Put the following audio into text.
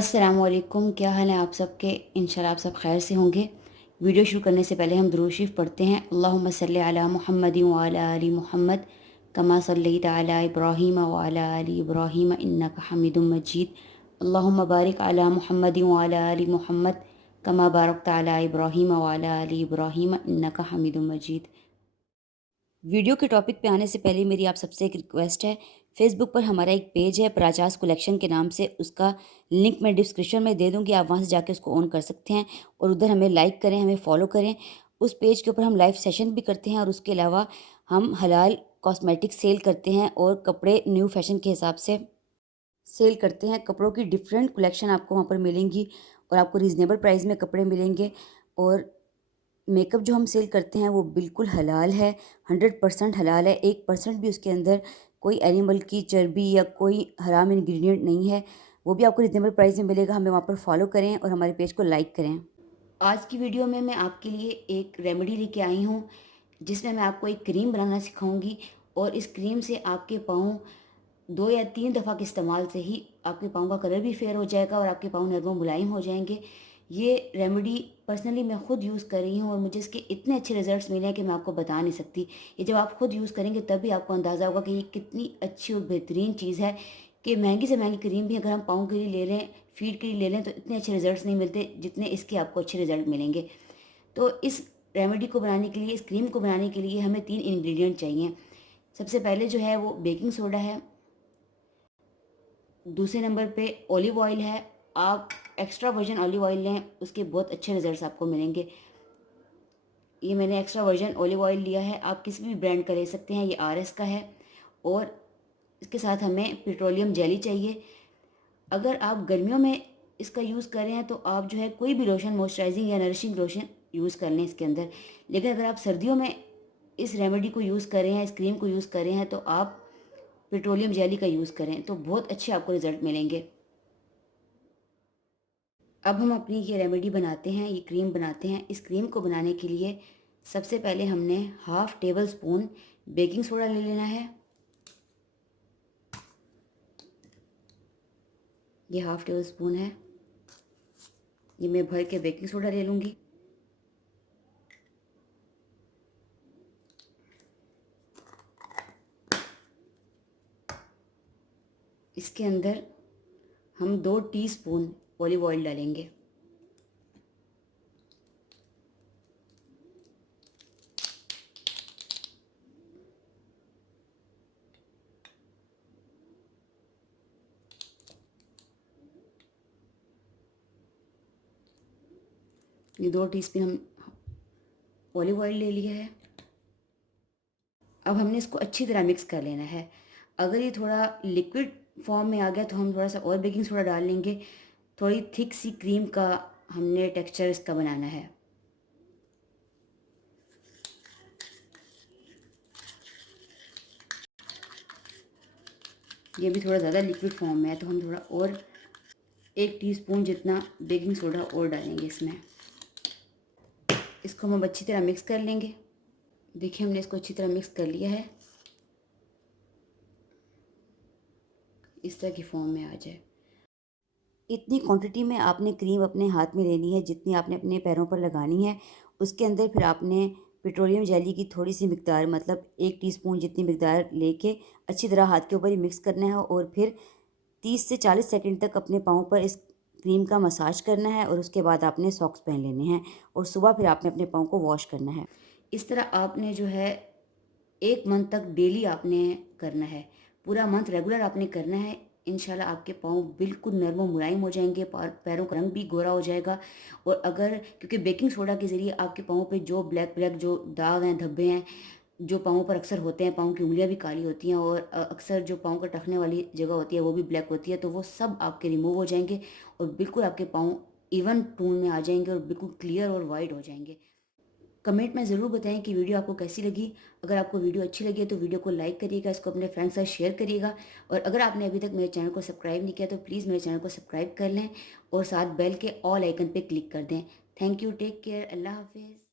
अस्सलामुअलैकुम, क्या हाल है आप सबके। इंशाल्लाह आप सब खैर से होंगे। वीडियो शुरू करने से पहले हम दुरूद शरीफ पढ़ते हैं। अल्लाहुम्मा सल्लि अला मुहम्मदिन व अला आलि मुहम्मद कमा सल्लैता अला इब्राहीम व अला आलि इब्राहीम इन्नका हमीदुम मजीद। अल्लाहुम्मा बारिक अला मुहम्मदिन व अला आलि मुहम्मद कमा बारकता अला इब्राहीम व अला आलि इब्राहीम इन्नका हमीदुम मजीद। वीडियो के टॉपिक पे आने से पहले मेरी आप सबसे एक रिक्वेस्ट है। फेसबुक पर हमारा एक पेज है प्राचास कलेक्शन के नाम से, उसका लिंक मैं डिस्क्रिप्शन में दे दूँगी, आप वहाँ से जाके उसको ऑन कर सकते हैं और उधर हमें लाइक करें, हमें फॉलो करें। उस पेज के ऊपर हम लाइव सेशन भी करते हैं और उसके अलावा हम हलाल कॉस्मेटिक्स सेल करते हैं और कपड़े न्यू फैशन के हिसाब से सेल करते हैं। कपड़ों की डिफरेंट कलेक्शन आपको वहाँ पर मिलेंगी और आपको रीज़नेबल प्राइस में कपड़े मिलेंगे। और मेकअप जो हम सेल करते हैं वो बिल्कुल हलाल है, 100% हलाल है। 1% भी उसके अंदर कोई एनिमल की चर्बी या कोई हराम इंग्रेडिएंट नहीं है। वो भी आपको रिजनेबल प्राइस में मिलेगा। हमें वहाँ पर फॉलो करें और हमारे पेज को लाइक करें। आज की वीडियो में मैं आपके लिए एक रेमेडी लेके आई हूँ, जिसमें मैं आपको एक क्रीम बनाना सिखाऊंगी और इस क्रीम से आपके पाँव 2 या 3 दफ़ा के इस्तेमाल से ही आपके पाँव का कलर भी फेयर हो जाएगा और आपके पाँव नरम मुलायम हो जाएंगे। ये रेमेडी पर्सनली मैं ख़ुद यूज़ कर रही हूँ और मुझे इसके इतने अच्छे रिज़ल्ट्स मिले हैं कि मैं आपको बता नहीं सकती। ये जब आप ख़ुद यूज़ करेंगे तभी आपको अंदाज़ा होगा कि ये कितनी अच्छी और बेहतरीन चीज़ है कि महंगी से महंगी क्रीम भी अगर हम पाँव के लिए ले लें, फीट के लिए ले लें, तो इतने अच्छे रिज़ल्ट्स नहीं मिलते जितने इसके आपको अच्छे रिज़ल्ट मिलेंगे। तो इस रेमेडी को बनाने के लिए, इस क्रीम को बनाने के लिए हमें 3 इंग्रेडिएंट चाहिए। सबसे पहले जो है वो बेकिंग सोडा है, दूसरे नंबर पे ऑलिव ऑयल है। आप एक्स्ट्रा वर्जिन ऑलिव ऑयल लें, उसके बहुत अच्छे रिजल्ट्स आपको मिलेंगे। ये मैंने एक्स्ट्रा वर्जिन ऑलिव ऑयल लिया है, आप किसी भी ब्रांड का ले सकते हैं, ये आरएस का है। और इसके साथ हमें पेट्रोलियम जेली चाहिए। अगर आप गर्मियों में इसका यूज़ कर रहे हैं तो आप जो है कोई भी लोशन, मॉइस्चराइजिंग या नरिशिंग लोशन यूज़ कर लें इसके अंदर। लेकिन अगर आप सर्दियों में इस रेमेडी को यूज़ कर रहे हैं, इस क्रीम को यूज़ कर रहे हैं, तो आप पेट्रोलियम जेली का यूज़ करें, तो बहुत अच्छे आपको रिजल्ट मिलेंगे। अब हम अपनी ये रेमेडी बनाते हैं, ये क्रीम बनाते हैं। इस क्रीम को बनाने के लिए सबसे पहले हमने half table spoon baking soda ले लेना है। ये हाफ़ टेबल स्पून है, ये मैं भर के बेकिंग सोडा ले लूँगी। इसके अंदर हम 2 टीस्पून ऑलिव ऑयल डालेंगे। ये 2 टीस्पून हम ऑलिव ऑयल ले लिया है। अब हमने इसको अच्छी तरह मिक्स कर लेना है। अगर ये थोड़ा लिक्विड फॉर्म में आ गया तो हम थोड़ा सा और बेकिंग सोडा डाल लेंगे। थोड़ी थिक सी क्रीम का हमने टेक्सचर इसका बनाना है। ये भी थोड़ा ज़्यादा लिक्विड फॉर्म में है तो हम थोड़ा और 1 टीस्पून जितना बेकिंग सोडा और डालेंगे इसमें। इसको हम अच्छी तरह मिक्स कर लेंगे। देखिए हमने इसको अच्छी तरह मिक्स कर लिया है, इस तरह की फॉर्म में आ जाए। इतनी क्वांटिटी में आपने क्रीम अपने हाथ में लेनी है जितनी आपने अपने पैरों पर लगानी है। उसके अंदर फिर आपने पेट्रोलियम जेली की थोड़ी सी मिकदार, मतलब 1 टीस्पून जितनी मिकदार लेके अच्छी तरह हाथ के ऊपर ही मिक्स करना है और फिर 30 से 40 सेकंड तक अपने पाँव पर इस क्रीम का मसाज करना है और उसके बाद आपने सॉक्स पहन लेने हैं और सुबह फिर आपने अपने पाँव को वॉश करना है। इस तरह आपने जो है 1 मंथ तक डेली आपने करना है, पूरा मंथ रेगुलर आपने करना है। इंशाल्लाह आपके पाँव बिल्कुल नरम और मुलायम हो जाएंगे, पैरों का रंग भी गोरा हो जाएगा। और अगर, क्योंकि बेकिंग सोडा के ज़रिए आपके पाँव पे जो ब्लैक ब्लैक जो दाग हैं, धब्बे हैं, जो पाँव पर अक्सर होते हैं, पाँव की उंगलियां भी काली होती हैं और अक्सर जो पाँव का टखने वाली जगह होती है वो भी ब्लैक होती है, तो वो सब आपके रिमूव हो जाएंगे और बिल्कुल आपके पाँव इवन टोन में आ जाएंगे और बिल्कुल क्लियर और वाइट हो जाएंगे। कमेंट में ज़रूर बताएं कि वीडियो आपको कैसी लगी। अगर आपको वीडियो अच्छी लगी है तो वीडियो को लाइक करिएगा, इसको अपने फ्रेंड्स के साथ शेयर करिएगा। और अगर आपने अभी तक मेरे चैनल को सब्सक्राइब नहीं किया तो प्लीज़ मेरे चैनल को सब्सक्राइब कर लें और साथ बेल के ऑल आइकन पे क्लिक कर दें। थैंक यू, टेक केयर, अल्लाह हाफिज़।